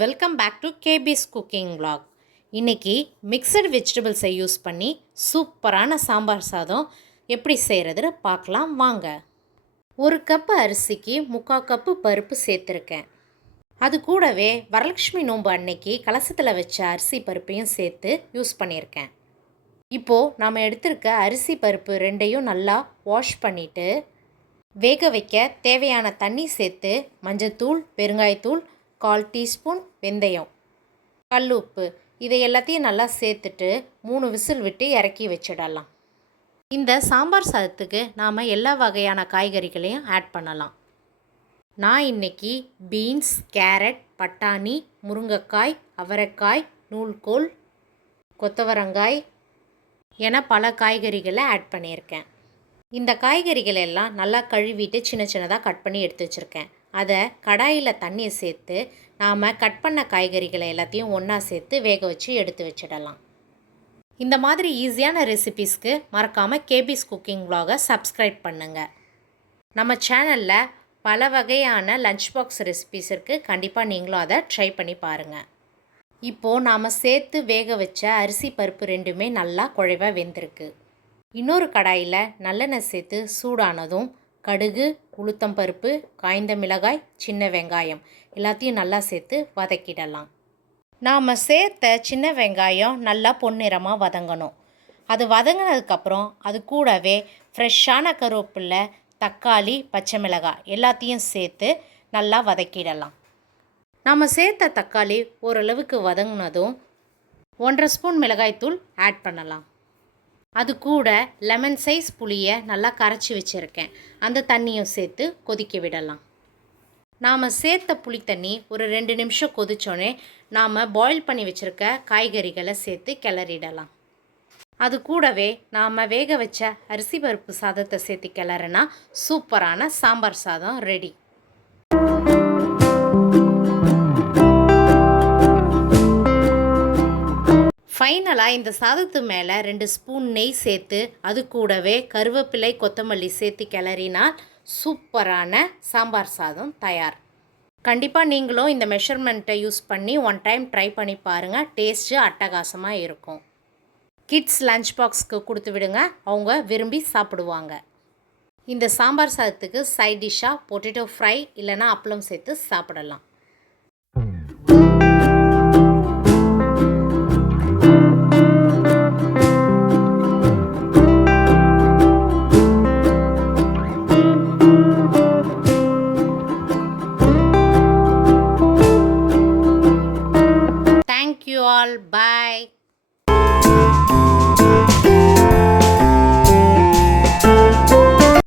Welcome back to கேபிஸ் cooking vlog. இன்றைக்கி mixed வெஜிடபிள்ஸை யூஸ் பண்ணி சூப்பரான சாம்பார் சாதம் எப்படி செய்கிறதுன்னு பார்க்கலாம் வாங்க. ஒரு கப்பு அரிசிக்கு 3/4 கப்பு பருப்பு சேர்த்துருக்கேன். அது கூடவே வரலட்சுமி நோன்பு அன்னைக்கு கலசத்தில் வச்ச அரிசி பருப்பையும் சேர்த்து யூஸ் பண்ணியிருக்கேன். இப்போது நாம் எடுத்திருக்க அரிசி பருப்பு ரெண்டையும் நல்லா வாஷ் பண்ணிவிட்டு வேக வைக்க தேவையான தண்ணி சேர்த்து மஞ்சத்தூள், பெருங்காயத்தூள், 1/4 டீஸ்பூன் வெந்தயம், கல் உப்பு இதை எல்லாத்தையும் நல்லா சேர்த்துட்டு 3 விசில் விட்டு இறக்கி வச்சிடலாம். இந்த சாம்பார் சாதத்துக்கு நாம் எல்லா வகையான காய்கறிகளையும் ஆட் பண்ணலாம். நான் இன்றைக்கி பீன்ஸ், கேரட், பட்டாணி, முருங்கைக்காய், அவரைக்காய், நூல்கோல், கொத்தவரங்காய் என பல காய்கறிகளை ஆட் பண்ணியிருக்கேன். இந்த காய்கறிகள் எல்லாம் நல்லா கழுவிட்டு சின்ன சின்னதாக கட் பண்ணி எடுத்து வச்சுருக்கேன். அதை கடாயில் தண்ணியை சேர்த்து நாம் கட் பண்ண காய்கறிகளை எல்லாத்தையும் ஒன்றா சேர்த்து வேக வச்சு எடுத்து வச்சிடலாம். இந்த மாதிரி ஈஸியான ரெசிபீஸ்க்கு மறக்காமல் கேபிஸ் குக்கிங் vlog-ஐ சப்ஸ்கிரைப் பண்ணுங்கள். நம்ம சேனலில் பல வகையான லஞ்ச் பாக்ஸ் ரெசிபீஸ் இருக்குது, கண்டிப்பாக நீங்களும் அதை ட்ரை பண்ணி பாருங்கள். இப்போது நாம் சேர்த்து வேக வச்ச அரிசி பருப்பு ரெண்டுமே நல்லா குழைவாக வெந்திருக்கு. இன்னொரு கடாயில் நல்லெண்ணெய் சேர்த்து சூடானதும் கடுகு, உளுத்தம்பருப்பு, காய்ந்த மிளகாய், சின்ன வெங்காயம் எல்லாத்தையும் நல்லா சேர்த்து வதக்கிடலாம். நாம் சேர்த்த சின்ன வெங்காயம் நல்லா பொன்னிறமாக வதங்கணும். அது வதங்கினதுக்கப்புறம் அது கூடவே ஃப்ரெஷ்ஷான கருவேப்பிலை, தக்காளி, பச்சை மிளகாய் எல்லாத்தையும் சேர்த்து நல்லா வதக்கிடலாம். நாம் சேர்த்த தக்காளி ஓரளவுக்கு வதங்கினதும் 1/2 ஸ்பூன் மிளகாய்த்தூள் ஆட் பண்ணலாம். அது கூட லெமன் சைஸ் புளியை நல்லா கரைச்சி வச்சுருக்கேன், அந்த தண்ணியும் சேர்த்து கொதிக்க விடலாம். நாம் சேர்த்த புளி தண்ணி ஒரு 2 நிமிஷம் கொதித்தோடனே நாம் பாயில் பண்ணி வச்சுருக்க காய்கறிகளை சேர்த்து கிளறிடலாம். அது கூடவே நாம் வேக வச்ச அரிசி பருப்பு சாதத்தை சேர்த்து கிளறினா சூப்பரான சாம்பார் சாதம் ரெடி. ஃபைனலாக இந்த சாதத்து மேலே 2 ஸ்பூன் நெய் சேர்த்து அது கூடவே கருவேப்பிலை, கொத்தமல்லி சேர்த்து கிளறினால் சூப்பரான சாம்பார் சாதம் தயார். கண்டிப்பாக நீங்களும் இந்த மெஷர்மெண்ட்டை யூஸ் பண்ணி 1 டைம் ட்ரை பண்ணி பாருங்கள். டேஸ்ட்டு அட்டகாசமாக இருக்கும். கிட்ஸ் லஞ்ச் பாக்ஸ்க்கு கொடுத்து விடுங்க, அவங்க விரும்பி சாப்பிடுவாங்க. இந்த சாம்பார் சாதத்துக்கு சைட் டிஷ்ஷாக பொட்டேட்டோ ஃப்ரை இல்லைனா அப்பளம் சேர்த்து சாப்பிடலாம். Thank you all. Bye.